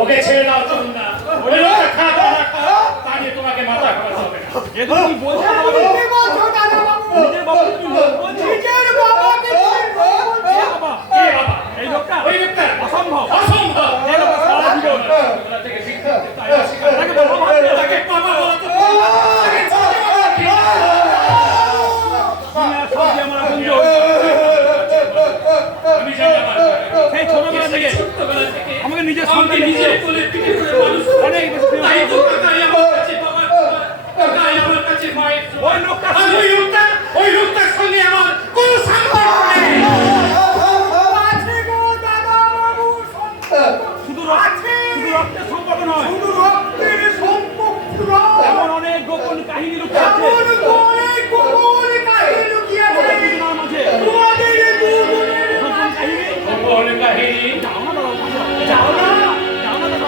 ওকে ছেড়ে দাও চলুন না ওই লোকটা খা দাও তা নিয়ে তোমাকে মাথা ঘামাতে হবে না এখন কি বলছো দাদা বাবু নিজের বাবা তুমি বলছো নিজের বাবাকে কে বাবা এই লোকটা অসম্ভব অসম্ভব এই লোকটা সারা জীবন ওরা থেকে শিক্ষা তাকে বাবা ভাবতে তাকে বাবা বলা তো আমি জানি আমার সেই ছোটবেলা থেকে আমাকে নিজের সন্তান নিজের কোলে পিঠে করে মানুষ অনেক বেশি তাই তো তাই আমার কাছে বাবা তাই আমার কাছে মায়ের ওই লোকটা ওই লোকটার সঙ্গে আমার কোনো সম্পর্ক নেই আছে গো দাদা বাবু শুধু রক্তের সম্পর্ক নয় শুধু রক্তের সম্পর্ক এমন অনেক গোপন কাহিনী লুকিয়ে আছে অনেক গোপন কাহিনী লুকিয়ে আছে দুজনের মাঝে তোমাদের দুজনের গোপন কাহিনী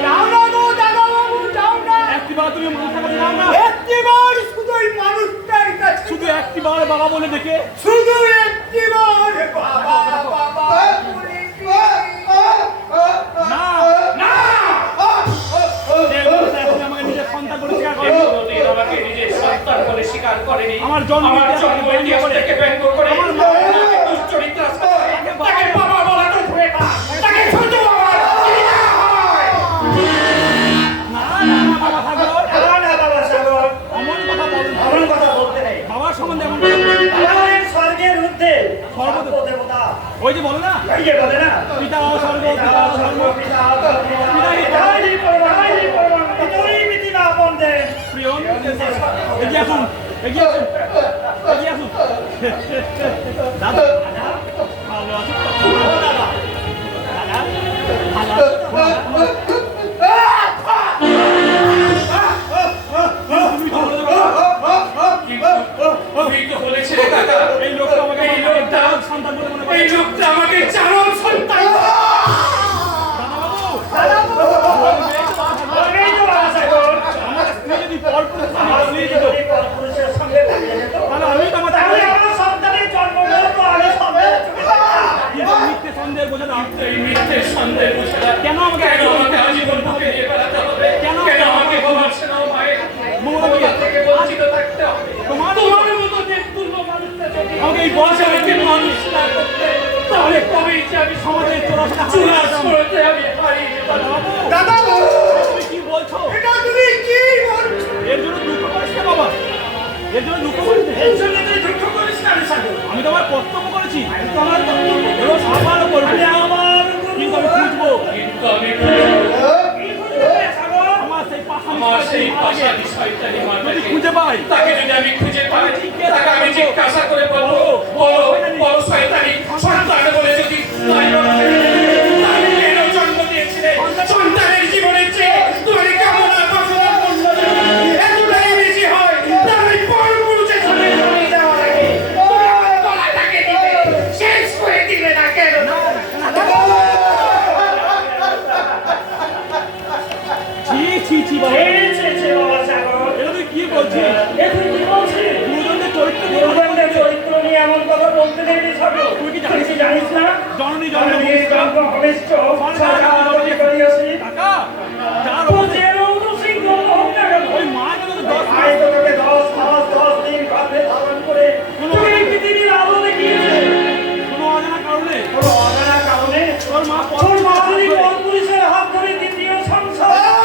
যাও না গো দাদা বাবু যাও না একটিবার তুমি মানুষের কাছে যাও না একটিবার শুধু এই মানুষটার কাছে শুধু একটিবার বাবা বলে দেখে শুধু একটিবার বাবা বলে না না আমাকে নিজের সন্তান বলে স্বীকার করে আমাকে নিজের সন্তান বলে স্বীকার করেনি আমার জন্ম ইতিহাস থেকে ব্যঙ্গ করে আমার দুশ্চরিত্র তাকে বাবা বলা তো ধরে তাকে ছোট বাবা বাবার সম্বন্ধে এমন স্বর্গের ঊর্ধ্বে সর্বদেবতা ওই যে বলে না পিতা স্বর্গ পিতা প্রিয় এগিয়ে আসুন দাদা ভালো আছো দাদা ভালো এই লোকটা আমাকে সন্তান বলে মনে করে এই লোকটা আমাকে চারণ সন্তান কেন আমাকে আজীবন বুকে নিয়ে বেড়াতে হবে কেন আমাকে তোমার সেনা মায়ের থেকে বঞ্চিত থাকতে হবে তোমার মতো দেখতুল্য মানুষটা যদি আমাকে এই বয়সে মানুষ না করতে তাহলে কবেই যে আমি সমাজের চুরাস করতে আমি হারিয়ে যেতাম দাদা তুমি কি বলছো এটা তুমি কি বলছো এর জন্য দুঃখ করিস না বাবা এর জন্য দুঃখ করিস না এর জন্য তুই দুঃখ করিস না আমি তোমার কর্তব্য করেছি তোমার আমারও করবো কিন্তু আমি খুঁজবো আমার সেই পাশানি শয়তানি মানবে খুঁজে পাই তাকে যদি আমি খুঁজে পাই তাকে আমি জিজ্ঞাসা করে বলবো বলো শয়তানি সন্তান বলে যদি তাহলে কেন জন্ম দিয়েছিলে সন্তানের জীবনের চেয়ে তোমার কামনা বাসনার মূল্য এতটাই বেশি হয় তাহলে পরপুরুষে চলে যাওয়ার আগে তোমার গলাটাকে দিবে শেষ করে দিবে না কেন ছি বাবা বাবা সাগর এটা তুই কি বলছিস দুজনের চরিত্র নিয়ে এমন কথা বলতে দেয়নি সাগর তুই কি জানিস না জননী কাকা যার ওই মা যদি 10 দিন গর্ভে ধারণ করে তুই পৃথিবীর আলো দেখিয়েছে কোনো অজানা কারণে তোর মা যদি পরপুরুষের হাত ধরে দ্বিতীয় সংসার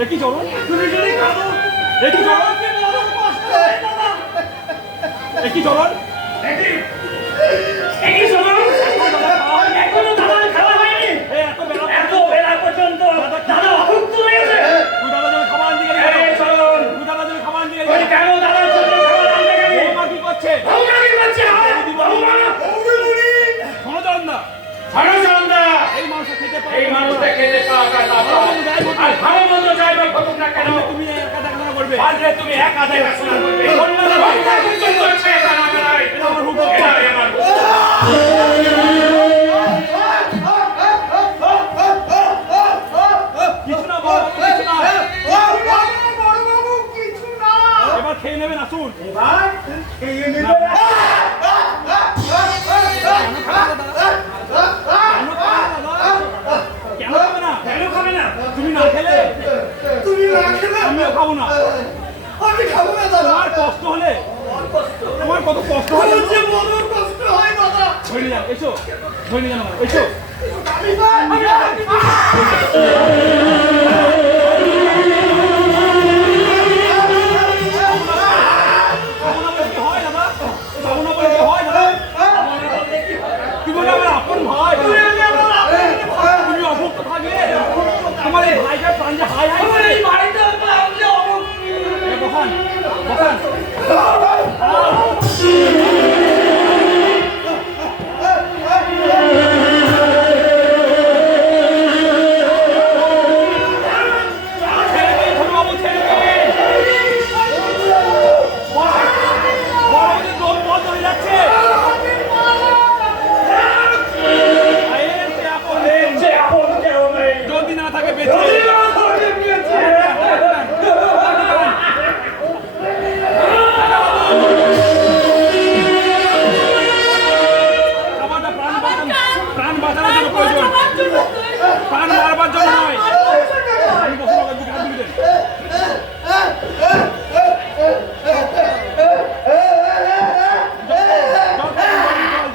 একই চরণ তুমি যদি কাঁদো একই চরণ দেখি এই সময় এখনো দাদার খাওয়া হয়নি। এত বেলা পর্যন্ত দাদা অভুক্ত রয়েছে। তুই দাদার জন্য খাবার আনতে গেলি কেন? এই চলুন। তুই দাদার জন্য খাবার আনতে গেলি ওই কেন? কেন দাদার জন্য খাবার আনতে গেলি? বৌমা কি করছে? বৌমা কি করছে? বৌমা শোনো চন্দা, সরসন্দা এই মাংস খেতে পারো এই মানুষটা খেতে পাওয়া না আর ভালো মন্দ যাইবে কতক না কেন তুমি একা দেখাশোনা করবে। আজকে তুমি এক আদায় রাখনা করবে ধন্যবাদ। পর্যন্ত ছেড়ে না বেড়াই আমার হুকুম। এটাই আমার হুকুম। কিছু না বড় বাবু, কিছু না। এবার খেয়ে নেবেন, আসুন। কেন খাবে না? কেন খাবে না? তুমি না খেলে আমিও খাবো না। তোমার কষ্ট হলে তোমার কত কষ্ট হলে ধরে যাও, এসো ধরে যাও, এসো। শ্রাবণা বলে কি হয় দাদা? শ্রাবণা বলে কি হয় দাদা? তুমি বলে আমার আপন ভাই। তুমি অভুক্ত থাকলে তোমার এই ভাইটার প্রাণ যে হাই হাই করে। বসান, বসান। ছেড়ে দিন, ধন্যবাবু, ছেড়ে দিন। বড়দের দম বন্ধ হয়ে যাচ্ছে। যে আপন কেউ নেই। যদি না থাকে বেঁচে খাবারটা প্রাণ বাঁচানোর জন্য প্রয়োজন, প্রাণ মারবার জন্য নয়। আমি বসে বাবা, দুটো হাত দিবি দেন।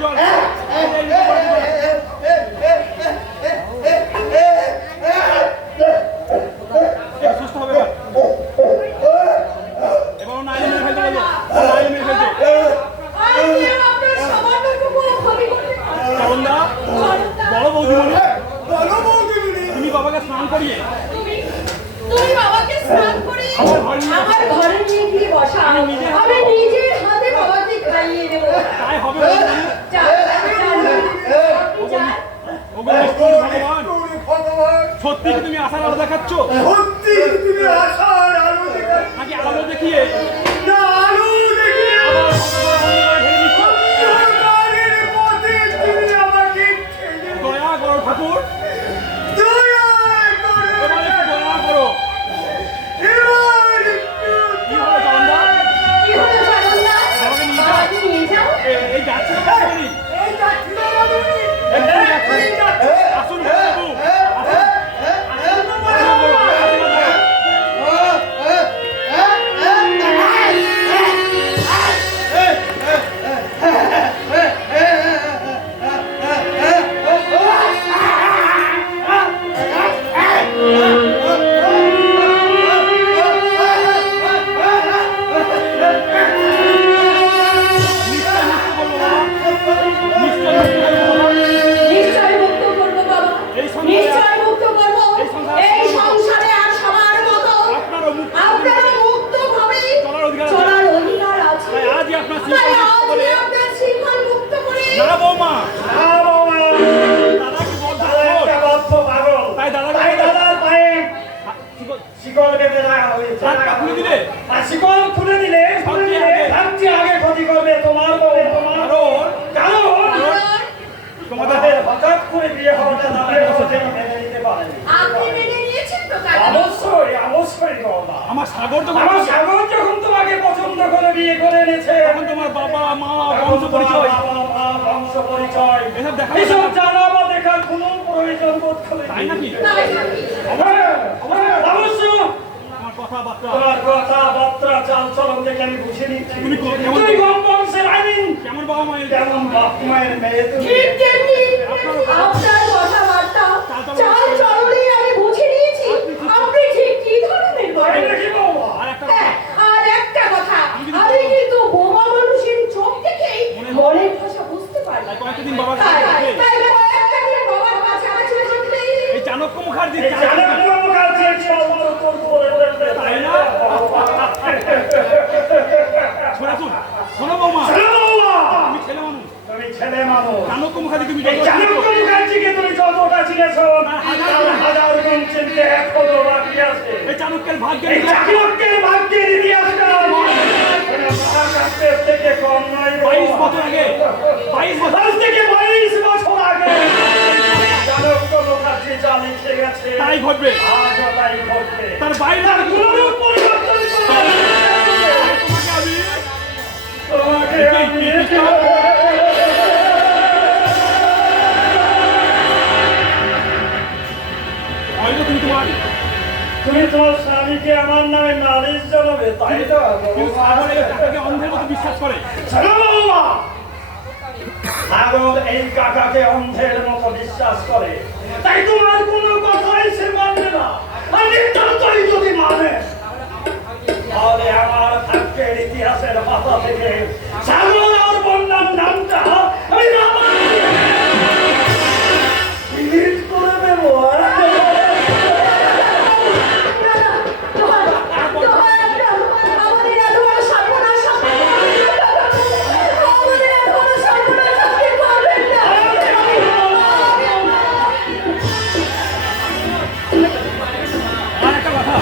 জল, জল, সুস্থ হবে এবার। এবার ও নাইলে মেরে ফেলতে বলবো, ও নাইলে মেরে ফেলতে। চরণদা, বড় বৌদিমণি, তুমি বাবাকে স্নান করিয়ে তুমি বাবাকে স্নান করে আমার ঘরে নিয়ে গিয়ে বসা। আমি নিজের হাতে বাবাকে খাইয়ে দেবো। তাই হবে বৌদিমণি। ওগো নিষ্ঠুর ভগবান, সত্যি কি তুমি আশার আলো দেখাচ্ছ নাকি আলো দেখিয়ে আবার ভগবান ঢেলে দিচ্ছ? দয়া করো ঠাকুর, এবার একটু দয়া করো। কি হলো চরণদা? কি হলো চরণদা? বাবাকে নিয়ে যাও। বাবাকে নিয়ে যাও। এই যাচ্ছে না বৌদিমণি? একদম যাচ্ছে। আসুন বাবু, নিশ্চয় মুক্ত করবো বাবা। এই সংসারে- নিশ্চয় মুক্ত করবো। এই সংসারে- এই সংসারে আর সবার মতো আপনারও মুক্ত আপনারও মুক্তভাবে চলার অধিকার আছে। চলার অধিকার আছে। তাই আজই আপনার তাই শৃঙ্খল মুক্ত আজই করে- আপনার শৃঙ্খল মুক্ত করে না বৌমা, না বাবা, দাদা কি বদ্ধ দাদা একটা বদ্ধ পাগল। তাই দাদাকে- তাই দাদার পায়ে কি কর- শিকল বেঁধে রাখা হয়েছে। হাত পা খুলে দিলে? আর শিকল খুলে দিলে সবচেয়ে আগে ক্ষতি করবে তোমার বলে তোমার। কারণ কারণ তোমাদের তোমাদের হঠাৎ করে বিয়ে হওয়াটা দাদার কাছে মেনে নিতে পারেনি। আপনি মেনে নিয়েছেন তো কাকা? অবশ্যই অবশ্যই বাবা। আমার সাগর তো আমার সাগর যখন তোমাকে পছন্দ করে বিয়ে করে এনেছে, তখন তোমার বাবা মা বংশ পরিচয় বংশ পরিচয় এসব দেখা এসব জানা বা দেখার কোনো প্রয়োজন বোধ করে তাই নাকি? তাই নাকি? অবশ্য আমার কথাবার্তা তোমার কথাবার্তা চাল চলন দেখে আমি বুঝে নিচ্ছি তুমি কেমন- তুই কম বংশের আইন কেমন বাবা মায়ের কেমন বাপ মায়ের মেয়ে তুমি। ঠিক তেমনি আপনার কথাবার্তা চাল চলনে আমি বুঝে নিয়েছি আপনি ঠিক কি ধরনের তাই বলেন। নাকি বাবা? আর একটা হ্যাঁ, আর একটা কথা আমি কিন্তু বোমা মানুষের চোখ থেকেই দিন বাবার তাই কাছে তাই যেতে। কয়েকটা দিন বাবার কাছে আমার ছিল সত্যিই এই চাণক্য মুখার্জি এই চাণক্য মুখার্জির চলমান তোর করে তাই না? শোনাচুন, শোনো বৌমা, আমি ছেলে মানুষ। তুমি ছেলে মানুষ। চাণক্য মুখার্জি তুমি এই চাণক্য মুখার্জিকে তুমি যতটা চিনেছো, হাজার গুণ চিনতে এখনো বাকি আছে। এই চাণক্যের ভাগ্যের এই চাণক্যের ভাগ্যের ইতিহাসটা মহাকাশের থেকে কম নয়। 22 বছর আগে, 22 বছর আজ থেকে 22 বছর আগে চাণক্য মুখার্জি যা লিখে গেছে তাই ঘটবে। আজও তাই ঘটবে। তার বাইরে তার কোনো রূপ পরিবর্তন করবে না। তোমাকে আমি তোমাকে আমি হয়তো তুমি তোমার স্বামীকে আমার নামে নালিশ জানাবে, তাই তো? কেউ সাগর এই কাকাকে অন্ধের মতো বিশ্বাস করে। সাগর এই কাকাকে অন্ধের মতো বিশ্বাস করে, তাই তোমার কোনো কথাই সে মানবে না। আর নিতান্তই যদি মানে, তাহলে আমার ভাগ্যের ইতিহাসের পাতা থেকে সাগর আর বন্যার নামটা আমি ডিলিট করে দেবো। আর একটা কথা,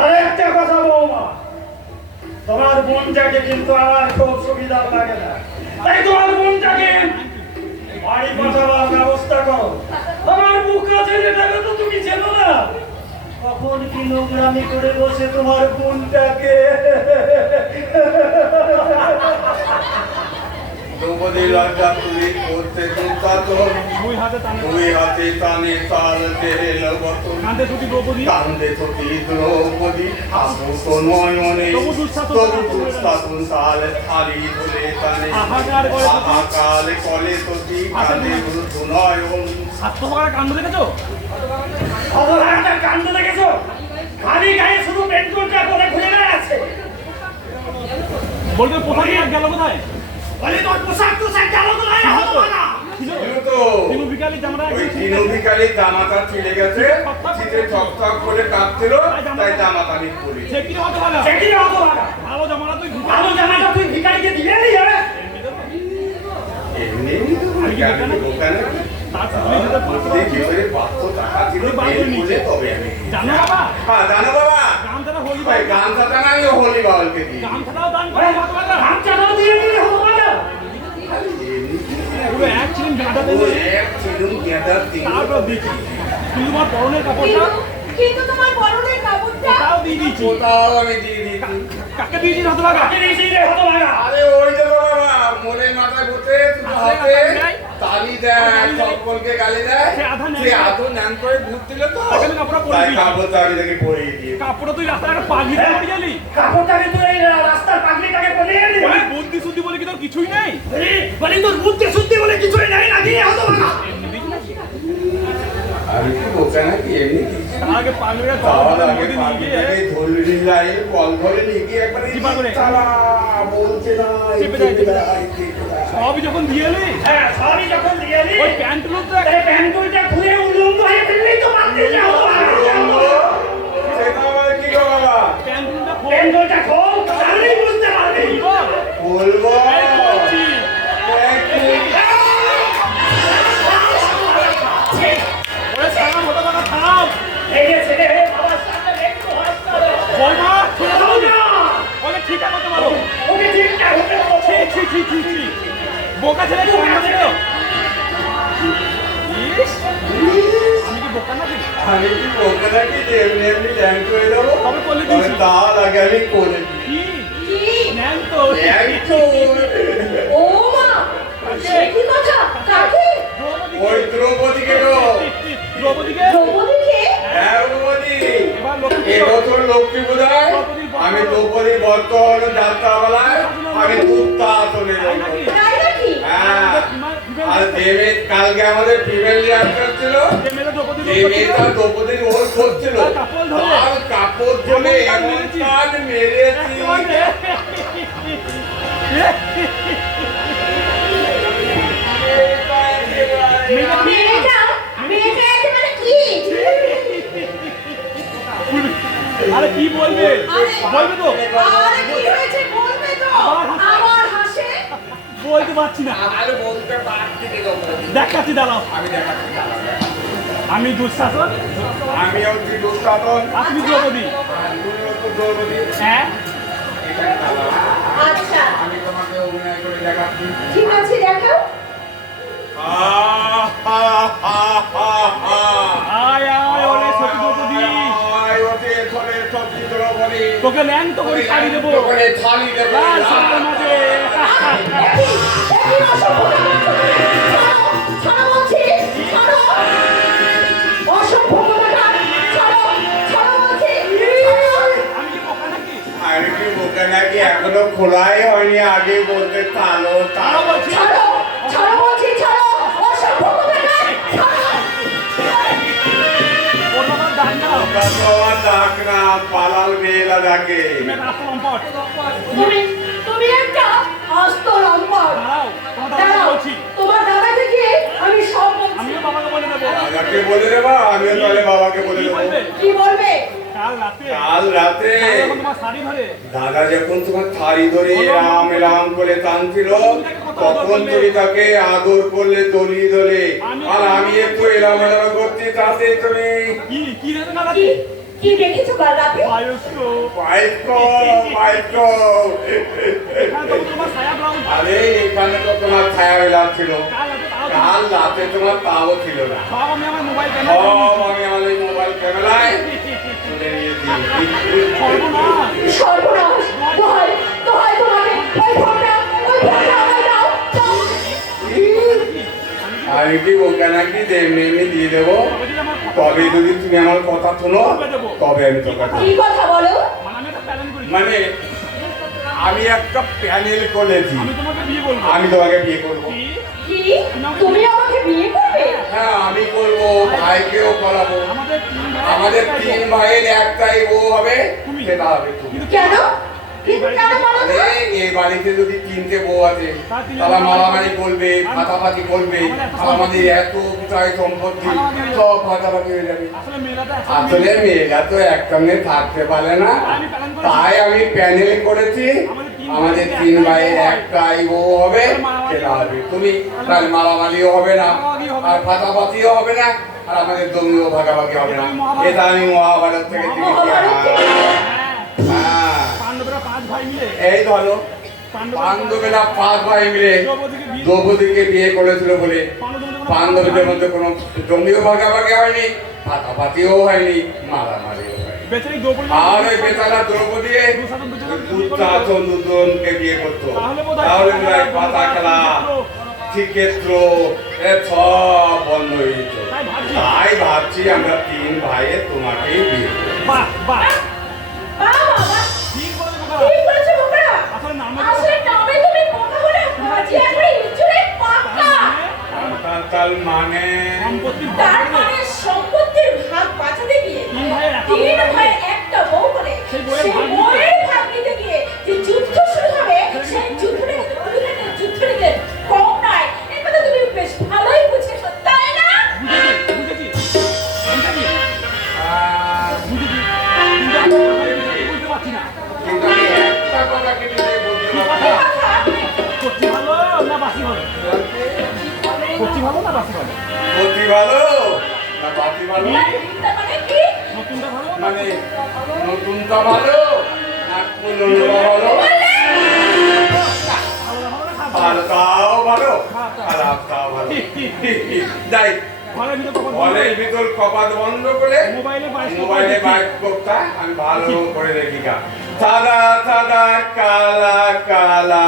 আরেকটা কথা বৌমা, তোমার বোনটাকে কিন্তু আমার খুব সুবিধা লাগে না, তাই তোমার বোনটাকে বাড়ি পাঠাবার ব্যবস্থা করো। আমার বুক কাছে যেটাকে তো তুমি চেনো না, কখন কি নোংরামি করে বসে তোমার বোনটাকে। দ্রৌপদী লজ্জা তুলি করতে চিন্তাতন, দুই হাতে টানে, দুই হাতে টানে তাল তেল বতন। কাঁধে ছুটি দ্রৌপদী, কান্দে সতী দ্রৌপদী আশুত নয়নে, তবু দুঃশাসন তবু দুঃশাসন তাল থালি ধরে টানে। হাহাকার করে সতী, হাহাকার করে সতী কান্দে রুদ্ধ নয়ন। আত্মপ্রকার কাণ্ড দেখেছো? অবহারটা কাণ্ড দেখেছো? খালি গায়ে শুধু পেট্রোলটা করে ঘুরে আছে। বলবে পোশাক আর গেল কোথায়? বলে তোর পোশাক টোশাক গেল তো নাই হলো না। ছিল তো? কিন্তু তো দিনু বিকালি জামাটা ওই একদম দিনু বিকালে জামাটা ছিলে গেছে, শীতে ঠক ঠক করে কাঁপছিল, তাই জামাটা আমি পরি। সে কি হতে পারে? সে কি হতো না? ভালো জামাটা তুই ভালো জামাটা তুই ভিখারিকে দিয়ে নি রে। এমনি আমি বোকা নাকি? তার সামনে যেতে পারতো না। দেখি ওই 500 টাকা ছিল, বের করে তবে আমি। জানো বাবা, হ্যাঁ জানো বাবা, গামছাটা হোলি ভাই গামছাটা না আমি হোলি বাউলকে দিই। গামছাটাও দান করে কত টাকা? হাতটাও দিয়ে দিলে হতো না। পুরো এক ছিলেন গাঁদা ও দেবে, এক ছিলুম গেঁদার তিন। তারপর দিচ্ছি কিন্তু তোমার পরনের কাপড়টা কিন্তু তোমার পরনের কাপড়টা ওটাও দিয়ে দিচ্ছি। ওটাও আমি দিয়ে দিচ্ছি। কাকে দিয়েছিস হতো টাকা? কাকে দিয়েছি রে হতো না। আরে ওই যে বাবা, মোড়ের মাথায় বসে দুটো হাতে তালি দেয়, সকলকে গালি দেয়, সে আধো ন্যান করে ভূত দিল তো, তাকে আমি কাপড়টা পরিয়ে তাই দিয়েছি। কাপড়টা আমি তাকে পরিয়ে দিয়ে। কাপড়টা তুই রাস্তায় একটা পাগলিতে পড়ে গেলি। কাপড়টাকে তুই এই রাস্তার পাগলিটাকে বলিয়ে দিলি। বলি বুদ্ধি শুদ্ধি বলে কি তোর কিছুই নেই? বলি তোর বুদ্ধি শুদ্ধি বলে কিছুই নাই না, দিয়ে হতো না। আমি কি বোকা নাকি? এমনি তার আগে পাগলিরা যাওয়ার আগে নিয়ে গিয়ে পাখিটাকে ধরে নিয়ে যাই, কল ধরে নিয়ে গিয়ে একবারে চিপা করে। চালা, বলছে না, চেপে দেয়, চেপে দেয়। চেপে দেয়। সবই যখন দিয়ে এলি, হ্যাঁ, সবই যখন দিয়ে দিই, ওই প্যান্ট লোক এই প্যান্টুলটা খুলে উলঙ্গ হয়ে ফেললেই তো মারতে যাও তো না। সেটা আবার কি গো বাবা? প্যান্টুলটা খোল। প্যান্টুলটা খোল, তাহলেই বুঝতে পারবি। বলবো এই করছি। ওরে সারা হতো টাকা থাম। এই যে ছেলে, বাবার সামনে একটু হাসতে হবে। বলমা, ছেড়ে দাও দাও না। না। ওকে ঠিক করতে পারো। ওকে ঠিকঠাক হতে বলো। ছি, ছি, ছি, ছি, ছি। বোকা ছেলে কি বোকা ছেলে? ইস, আমি কি বোকা নাকি? আমি কি বোকা নাকি যে এমনি এমনি ল্যাং করে দেবো? তবে করলে দিয়েছি। তবে তার আগে আমি করে দিই। কি? কি নেন তো। একদম। ও মা সে কি কথা কাকে ওই দ্রৌপদীকে গো। দ্রৌপদীকে? দ্রৌপদীকে হ্যাঁ দ্রৌপদী। এবার লক্ষ্মী পুজো। এবছর লক্ষ্মী পূজায় আমি দ্রৌপদীর বর্তমান যাত্রাবেলায় আমি কুত্তা চলে তাই যাবো। নাকি? তাই নাকি হ্যাঁ। আর দেবে কালকে আমাদের ফিমেল রিহার্সাল ছিল, যে মেয়েটা দ্রৌপদী যে মেয়েটা দ্রৌপদীর ওর করছিল, তার কাপড় ধরে। তার কাপড় ধরে এমন এমন কান কান মেরেছি। কি বলবে? বলবে তো? আরে কি হয়েছে বলবে তো? আমার হাসে বলতে পারছি না। আরে বলতে পারছি না গো। দেখাচ্ছি দাঁড়াও। আমি দেখাচ্ছি দাঁড়াও। আমি দুঃশাসন, আমি হচ্ছি দুঃশাসন, আপনি দ্রৌপদী। আর তুমি হচ্ছে দ্রৌপদী। হ্যাঁ, এটাই দাঁড়াও। আচ্ছা আমি তোমাকে অভিনয় করে দেখাচ্ছি। ঠিক আছে দেখাও আয় আয় ওরে সতী দ্রৌপদী, আয় ওঠে চলে সত্যি দ্রৌপদী। তোকে ল্যাংটো করে ছাড়ি দেবো। ওখানে থালি দেবো। লাল সাদার মাঝে। দেখি ছাড়ো বলছি ছাড়ো অসভ্য কোথাকার ছাড়ো ছাড়ো বলছি আমি কি বোকা নাকি? আর কি বোকা নাকি? এখনো খোলাই হয়নি, আগে বলতে তালো তারা বলছি। ছাড়ো ছাড়ো বলছি ছাড়ো অসভ্য কোথাকার ছাড়ো ওর বাবার ডাক নাও। তোমার ডাক না, পালাল মেয়েরা ডাকে। তুমি একটা রাস্তা লম্পট। তুমি একটা আস্ত লম্পট দাঁড়াও, তোমার দাদাকে দাঁড়াও বলছি। তোমার দাদাকে গিয়ে আমি সব বলছি আমিও বাবাকে বলে দেবো। দাদাকে বলে দেবা, আমিও তাহলে বাবাকে বলে কি দেবো। বলবে? কি বলবে কাল রাতে কাল রাতে যখন তোমার শাড়ি ধরে দাদা যখন তোমার থারি ধরে রাম রাম করে টানছিল, তখন তুমি তাকে আদর করলে দলি দলে, আর আমি একটু এলাম এলাম করতে, তাতে তুমি কি রে না কি রাতে? কি দেখেছো কাল রাতে বায়োস্কোপ। পাইকো এখানে তো তোমার ছায়া ব্রাউন। আরে এখানে তো তোমার ছায়া বেলাম ছিল, কাল রাতে তাও কাল রাতে তোমার তাও ছিল না। সব আমি আমার মোবাইল সব ক্যামেরা আমি আমাদের মোবাইল ক্যামেরায় তুলে নিয়েছি। সর্বনাশ। সর্বনাশ দোহাই দোহাই তোমাকে ওই ফোনটা আমায় দাও দাও। আমি কি বোকা নাকি যে এমনি দিয়ে দেবো? তবে যদি আমার কথা- তবে যদি তুমি আমার কথা শোনো, তবে আমি তোর কথা। কি কথা বলো মানে আমি একটা প্ল্যান করি। মানে আমি একটা প্যানেল করেছি, আমি তোমাকে বিয়ে বলবো। আমি তোমাকে বিয়ে করবো। কি? কি তুমি আমাকে বিয়ে করবে হ্যাঁ আমি করবো, ভাইকেও করাবো। আমাদের তিন ভাইয়ের একটাই বউ হবে, সেটা হবে তুমি। কেন কিন্তু কেন বলো তো? আরে এই বাড়িতে যদি তিনটে বউ আছে, তারা মারামারি করবে, ফাটাফাটি করবে, আর আমাদের এত বিষয় সম্পত্তি সব ফাটাফাটি হয়ে যাবে। আসলে মেয়েরা তো আসলে মেয়েরা তো একসঙ্গে থাকতে পারে না, তাই আমি প্যানেল করেছি। আমাদের তিন ভাইয়ের একটাই বউ হবে, সেটা হবে তুমি। তার মারামারিও হবে না, আর ফাটাফাটিও হবে না, আর আমাদের জমিও ভাগাভাগি হবে না। এটা আমি মহাভারত থেকে শিখেছি। হ্যাঁ, পাণ্ডবরা 5 ভাই মিলে এই ধরো পাণ্ডবেরা 5 ভাই মিলে দ্রৌপদীকে বিয়ে করেছিল বলে পাণ্ডবদের মধ্যে কোনো জমিও ভাগাভাগি হয়নি, ফাটাফাটিও হয়নি, মারামারিও হয়নি। বেচারি দ্রৌপদী আর ওই বেচারা দ্রৌপদী দুজনকে বিয়ে করতো, তাহলে বোধ হয় পাতা খেলা, শ্রীক্ষেত্র সব বন্ধ হয়ে যেত। তাই ভাবছি আমরা তিন ভাইয়ে তোমাকেই বিয়ে করবো। বাহ বাহ বাবা ঠিক বলেছো বাবা। ঠিক বলেছো বোকা আসলে নামে আসলে নামে তুমি বোকা বলে বাজি একবারে ইনজুরে পাক্কা তার মানে সম্পত্তি তার মানে সম্পত্তির ভাগ বাঁচাতে গিয়ে তিন ভাইয়ের একটা বউ করে সেই বউয়ের ভাগ নিতে গিয়ে যে যুদ্ধ শুরু হবে সেই যুদ্ধটা কিন্তু দুজনের যুদ্ধ নিতে কম নয় এই কথা তুমি বেশ ভালোই বুঝেছো তাই না বুঝেছি বুঝেছি বুঝতে পারছি না। কিন্তু আমি একটা কথা কিন্তু বলতে পারছি না। করছি ভালো না বাসি ভালো? করছি ভালো না বাসি ভালো? অতি ভালো না বাতি ভালো? তার মানে কি নতুনটা ভালো? মানে নতুনটা ভালো না পুরনোটা ভালো? ভালোটাও ভালো, খারাপটাও ভালো। যাই ঘরের ভিতর কখন ঘরের ভিতর কপাট বন্ধ করে মোবাইলে বাইক করতা আমি ভালো করে দেখি গা। সাদা সাদা কালা কালা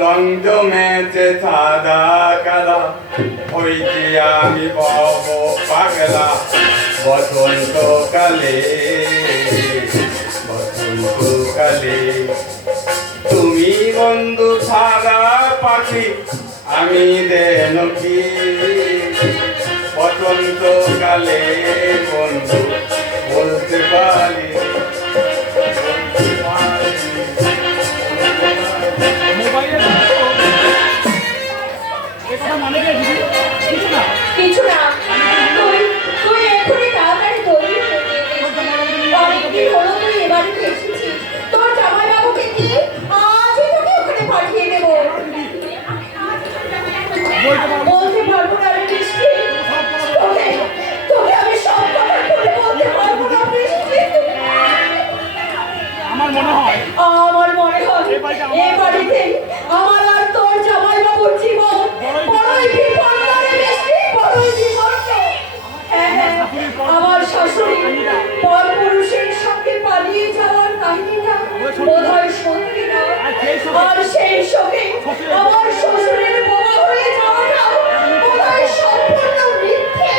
রং জমেছে সাদা কালা, হইছি আমি বব পাগলা বসন্তকালে বসন্তকালে। তুমি বন্ধু সাদা পাখি, আমি দেনকি বসন্তকালে বন্ধু বলতে পারি। মোবাইলে এ কথা মনে গিয়ে দিবি কিছু না। কিছু না তুই তুই এখনই তাড়াতাড়ি দৌড়িয়ে অনেকদিন হলো তুই এ বাড়িতে আমার আর তোর জামাইবাবুর জীবন বড়ই বিপন্ন রে বৃষ্টি, বড়ই বিপন্ন। হ্যাঁ হ্যাঁ, আমার শাশুড়ি পরপুরুষের সঙ্গে পালিয়ে যাওয়ার কাহিনীটা বোধহয় সত্যি না, আর সেই শোকে আমার শ্বশুরের বোমা হয়ে যাওয়াটাও বোধহয় সম্পূর্ণ মিথ্যে,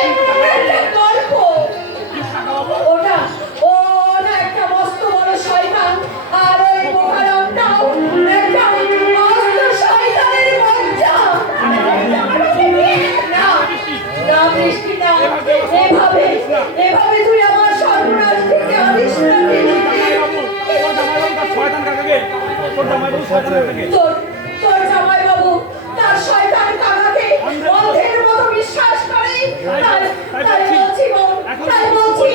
একটা গল্প। ওটা একটা মস্ত বড় শয়তান, আর ওই বোকারামটাও একটা মস্ত শয়তানের বাচ্চা। না না বৃষ্টি না, এভাবে তুই আমার সর্বনাশ থেকে আনিস না বৃষ্টি। তোর জামাইবাবু তার শয়তান কাকাকে অন্ধের মতো বিশ্বাস করে। তাই বলছি বোন, তাই বলছি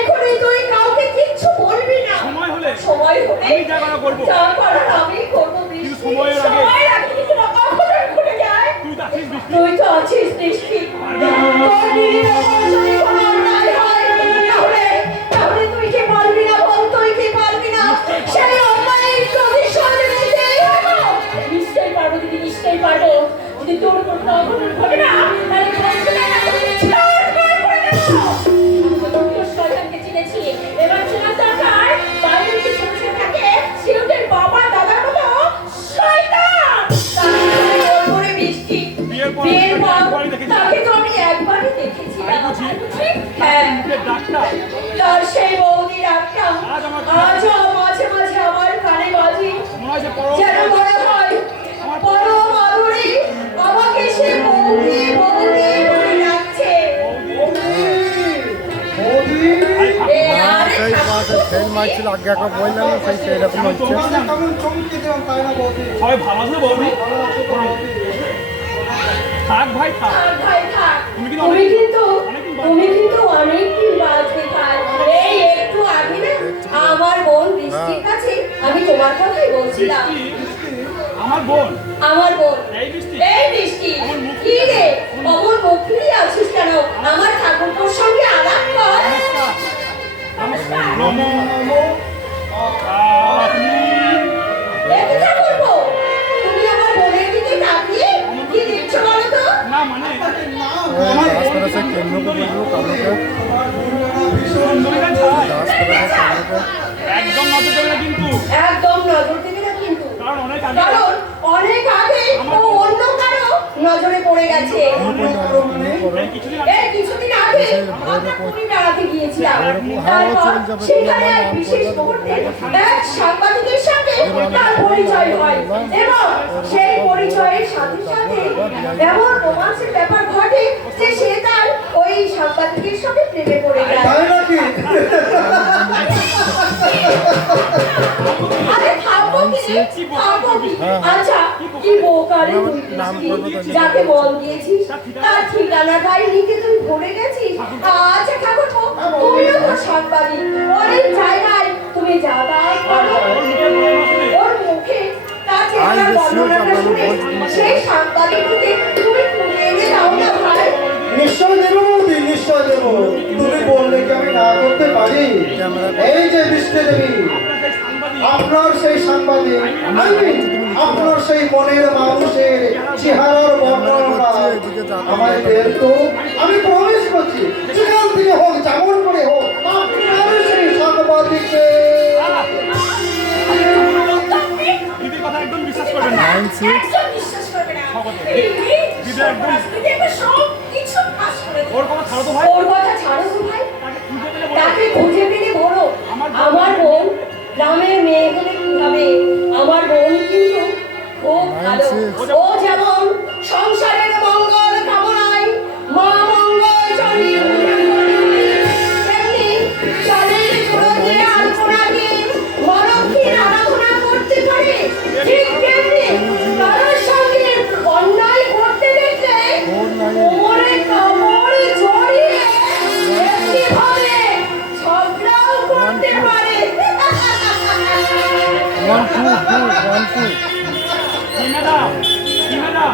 এখনই তুই কাউকে কিচ্ছু বলবি না। সময় হলে যা করার আমি করবো বৃষ্টি। সময়ের আগে যদি কোনো অঘটন ঘটে যায়, তুই তো আছিস বৃষ্টি। তোর দিদির ওপর যদি কোনো অন্যায় হয়, তাহলে তুই কি পারবি না বোন, তুই কি পারবি না সেই অন্যায়ের প্রতিশোধ নিতে? নিশ্চয়ই পারবো দিদি, নিশ্চয়ই পারবো। যদি তোর কোনো অঘটন ঘটে না, তাহলে তোর শয়তানকে চিনেছি। এবার চেনার দরকার বাইরে যে ছোট থাকে সেওদের বাবা দাদার মতো শয়তান। তাকে করে বৃষ্টি বিয়ের পর তাকে তো আমি একবারই দেখেছিলাম। হ্যাঁ, তার সেই বৌদির একটা আজও মাঝে মাঝে আমার কানে বাজে, যেন মনে হয় পরম আদরে আমাকে সে বৌদি বৌদি বলে ডাকছে। সেই পাশে ফেল মারছিল আগে একটা বললাম না সেই সেরকম হচ্ছে কেমন চমকে দিলাম তাই না বৌদি? সবাই ভালো আছে বৌদি? থাক ভাই থাক। আর ভাই থাক, তুমি তুমি কিন্তু অনেক দিন বাঁচবে ভাই। এই একটু আগে না আমার বোন বৃষ্টির কাছে আমি তোমার কথাই বলছিলাম। আমার বোন আমার বোন এই বৃষ্টি এই বৃষ্টি, কি রে অমন মুখ ফিরিয়ে আছিস কেন? আমার ঠাকুরপোর সঙ্গে আলাপ কর। নমস্কার। নমো আপনি একটু ঠাকুরপো, তুমি আমার বোনের দিকে তাকিয়ে কি দেখছো বলো তো? না মানে চাষ করেছে কেন্দ্রকে বলবো কামড়কে সুন্দরীরা ছাড়াই চাষ করেছে কামড়কে একদম নজর দেবে না কিন্তু, একদম নজর দেবে না কিন্তু, কারণ অনেক আগে কারণ অনেক আগে ও অন্য কারো নজরে পড়ে গেছে। এই কিছুদিন এই কিছুদিন আগে আমরা পুরী বেড়াতে গিয়েছিলাম। তারপর সেখানে এক বিশেষ মুহূর্তে এক সাংবাদিকের সাথে তার পরিচয় হয়, এবং সেই পরিচয়ের সাথে সাথে এমন রোমান্সের ব্যাপার ঘটে যে সে তার ওই সাংবাদিকের সাথে প্রেমে পড়ে যায়। তাই নাকি? আরে থামবো কি রে? থামবো কি? আচ্ছা, কি বোকারে তুই বৃষ্টি, যাকে মন দিয়েছিস তার ঠিকানাটাই নিতে তুই ভুলে গেছিস। আচ্ছা ঠাকুরপো, তুমিও তো সাংবাদিক, অনেক জায়গায় তুমি যাতায়াত করো। ওর মুখে তার চেহারার বর্ণনাটা শুনে সেই সাংবাদিককে তুমি তুলে এনে দাও না ভাই। নিশ্চয় দেবো বৌদি, নিশ্চয় দেবো। তুমি বললে কি আমি না করতে পারি? এই যে বৃষ্টি দেবী, আপনার সেই সাংবাদিক, আমি আপনার সেই মনের মানুষের চেহারার বর্ণনা আমায় বের করুন। আমি প্রবেশ করছি, যেখান থেকে হোক, যেমন করে হোক, আপনার সেই সাংবাদিককে দিদির কথা একদম বিশ্বাস করবেন না। একদম বিশ্বাস করবে না। দিদি একদম দিদি একদম সব কিছু ফাঁস করে দেবে। ওর কথা ছাড়ো তো ভাই, ওর কথা ছাড়ো তো ভাই, তাকে খুঁজে পেলে বলো। তাকে খুঁজে পেলে বলো আমার বোন গ্রামের মেয়ে হলে কি হবে, আমার বোন কিন্তু খুব ভালো। ও যেমন সংসারের মঙ্গল কামনায় মা মঙ্গল চরী তেমনি চালের গুঁড়ো দিয়ে আলপনা দিয়ে মরক্ষীর আরাধনা করতে পারে। ঠিক তেমনি কারোর সঙ্গে অন্যায় করতে দেখলে কোমরে কামড় জড়িয়ে একইভাবে ঝগড়াও করতে পারে। ওয়ান টু কি ম্যাডাম, কি ম্যাডাম,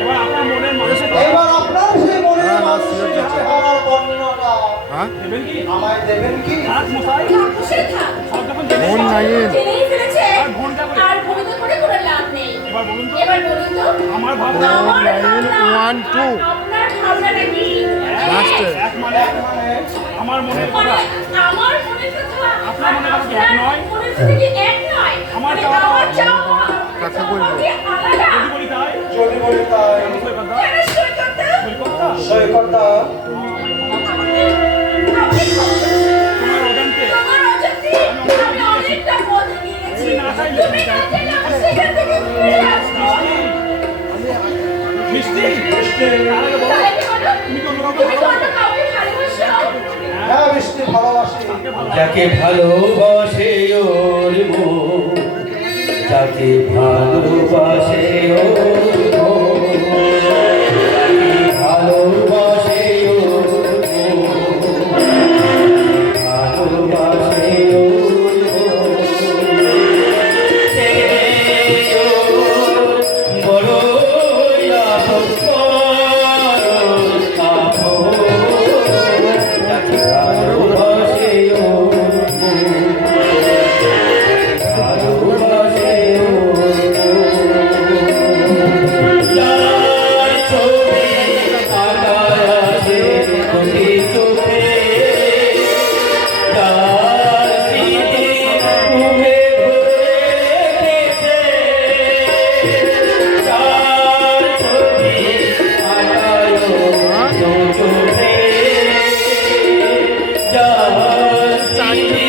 এবার আপনার মনের মানুষের কথা এবার আপনার সেই মনের মানুষের চেহারার বর্ণনাটা হ্যাঁ দেবেন কি? আমায় দেবেন কি? হাত মশাই বসে থাক। সব যখন জেনে ফোন নাই জেনেই বলুন তো এবার বলুন তো আমার ভাবনা আমার লাইন ভাবনা 1, 2 আর আপনার ভাবনাটা কি? লাস্টে এক মানে আমার মনের মানে কথা আমার মনের কথা আপনার মনের কথা কি এক আপনার নয়? মনের কথা কি এক নয়? আমার মানে চাওয়া আমার চাওয়া কাকে বলবো? কি আলাদা? যদি বলি তাই যদি বলি তাই সৈকতদা কেন সৈকতদা? সৈকতদা সৈকতদা আপনি তোমার অজান্তে আমার অজান্তে আমি অনেকটা পথ গিয়েছি। তুমি না চাইলে তুমি না চাইলে আমি সেখান থেকে ফিরে আসবো। মিষ্টি তার আগে বলো তাহলে কি হলো? তুমি কি অন্য কাউকে তুমি তো ভালোবাসো? অন্য কাউকে ভালোবাসো? হ্যাঁ বৃষ্টি ভালোবাসি যাকে ভালোবাসে ওর মন, যাকে ভালোবাসে ওর মন, যাকে ভালোবাসে ওর মন, ভালোবাসে ওর মন। সে ওর বড়ই আপন, আপন, যাকে ভালোবাসে ওর মন, ভালোবাসে ওর মন। যার ছবি আঁকায় আছে প্রতি চোখে, যার স্মৃতি মুখে ধরে রেখেছে, যার ছবি আঁকায় দু চোখে, যার স্মৃতি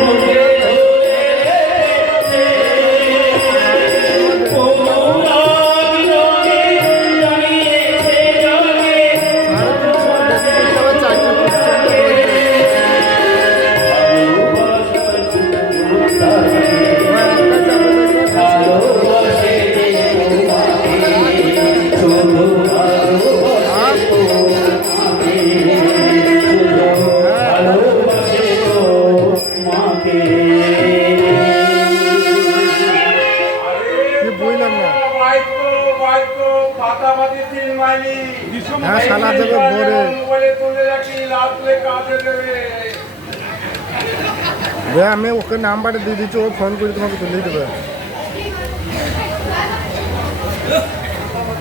মুখে ধরে রেখেছে, অনুরাগ রঙে রাঙিয়েছে জগে, ভালোবাসে তোমাকে, শুধু ভালোবাসে তোমাকে, শুধু ভালোবাসে তোমাকে। কি বললাম না ফাটাফাটি 3 মাইলি হ্যাঁ শালা দেবে ভোরে মোবাইলে তুলে রাখি রাত্রে কাজে দেবে আমি ওকে নাম্বারটা দিয়ে দিচ্ছি ও ফোন করে তোমাকে তুলে দেবে